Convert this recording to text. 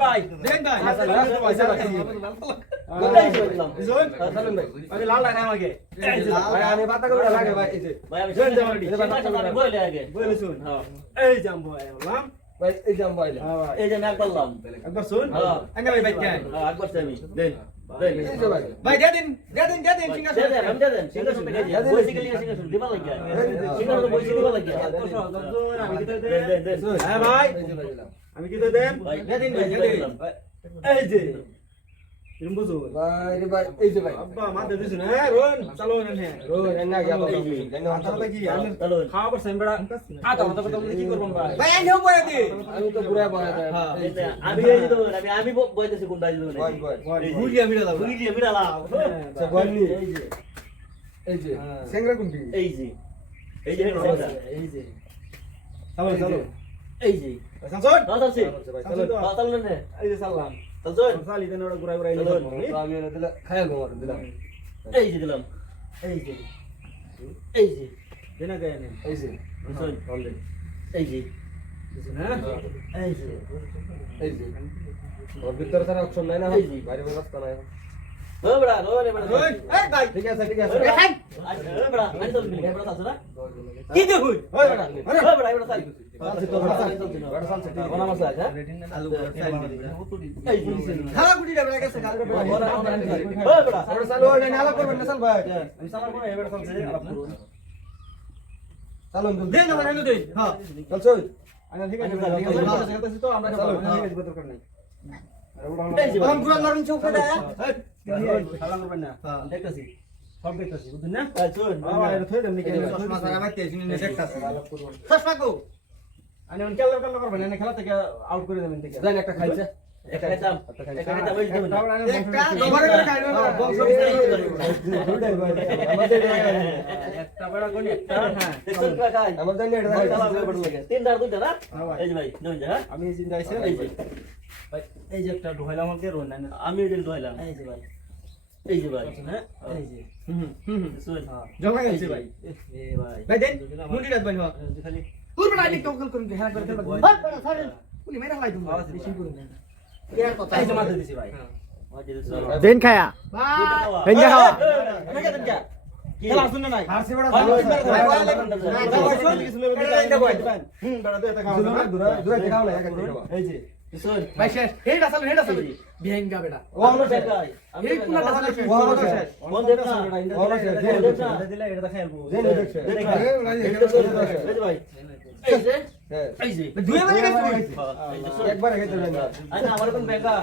ভাই দেন ভাই পয়সা বাকি চলেন ভাই আমি লাল লাগাই আমাকে ভাই আমি পাতা করে লাগে ভাই এই যে ভাই আমি বলে আগে বলে শুন হ্যাঁ এই জাম্বো আইলাম ভাই এই যে আমি বাইলে হ্যাঁ ভাই এই যে আমি একবার লাম একবার শুন হ্যাঁ। আঙ্গা ভাই বাইক কেন হ্যাঁ একবার আমি দেন দেন এই যে ভাই ভাই দেন সিঙ্গা দে দেন আমি দে দেন সিঙ্গাসন থেকে দিয়ে বইসি গেলি সিঙ্গাসন দিবা লাগিয়া সিঙ্গাসন তো বইসি দিবা লাগিয়া আমি কি দেন দেন দেন হ্যাঁ ভাই এই যে ভাই আমি কি দেন ভাই দেন এই যে এরকম বুঝো ভাই রে ভাই এই যে ভাই আব্বা মাথা দিছ না রোন চালো না নে রো এন্না গিয়া বাবা মাথা কি আমি চলো খাওয়া পড়ছেন বড়া খাতা মাথা কথা কি করব ভাই ভাই আমি বয়া দি আমি তো পুরা বয়া দে আমি এই দেব আমি বইতেছি কোন বাজি দেব বয় বয় ভুলিয়া বিড়া দাও বুঝি দিয়ে বিড়ালা সে গন্নি এই যে এই যে সেংরা কোনটি এই যে এই যে চালো চালো এই যে সামসন দাদাছি চলো চলো না এই যে সালাম চলো সালি দেন ওরা গুড়া গুড়া চলো। আমি এনে দিলা খায়া গো মার দিলাম এই যে দিলাম এই যে এই যে দেনা গায় নে এই যে শুন বললে এই যে বুঝছ না এই যে এই যে ওর ভিতর তার অপশন নাই না এই যে। বাইরে রাস্তা নাই ও বড়া ও রে বড়া ওই এই ভাই ঠিক আছে ঠিক আছে আচ্ছা ও বড়া আমি তো মিল বড়া আছে না কি দেখুন ওই বেটা ও বড়া বড়া সাই চালছে তো বেটা চালছে ঠিক কোন মাছ আছে আলু এই যে খালা গুটি রে বেলা গেছে খালা ও বড়া ওটা চালু হয় না আলাপ করবেন না চাল ভাই আমি সালাম করে এবারে চলছে আলাপ করুন চালুন তো দেন আমার হেনু দেই হ্যাঁ চলছো আচ্ছা ঠিক আছে ঠিক আছে ভালো আছে তো আমরা চলো, ঠিক আছে দরকার নাই এই যে हम गुरा लड़न चौक पे खाला करबन ना দেখতাছি सब देखताছি বুঝছেন না শুন বাবা এটা থই দেন নাকি চশমা সারা বাইতে শুনি না দেখতাছি চশমা কো আনি অন কেলার কেলার করবেন না খেলা থেকে আউট করে দেবেন থেকে জান একটা খাইছে একটা খাইতাম একটা বই দেবেন একটা দবারে করে খাই না বংশ দুইটাই ভাই আমাদের একটা বড় কোন একটা হ্যাঁ দেখুন কা খাই আমার জানি এটা তিন দার দুইটা না এই যে ভাই নই যা আমি চিন্তা আইছে এই যে ভাই এই যে একটা ঢোয়লা আমাকে রোন না আমি এই দিন ধইলাম এই যে ভাই এই যে ভাই হ্যাঁ এই যে শুন জমা গেছে ভাই এ ভাই ভাই দেন মুন্ডি রাত ভাই খালি পুরো বড় আইডিক টকল করুন হ্যাঁ করে খেলবা পুলি মেরা লাই তুমি বেশি করুন কেয়ার কথা এই জমা দিছি ভাই দেন খায়া ভাই দেন খাওয়া আমাকে দেন কে খেলা শুন না নাই হারসি বড় ভালো বড় দে টাকা দূরে দেখাও না একা দেখাও এই যে শুন ভাই শেষ হেড আসল বিহেঙ্গা বেটা ও হলো শেষ এই কোনটা আসল ও হলো শেষ মন দেখ না ও হলো শেষ এটা দিলে এটা দেখাইবো দেন দেখছে এই যে ভাই এই যে হ্যাঁ এই যে দুই বারে গেছে এই যে একবার খাইতে না আচ্ছা আমার কোন ব্যাংকা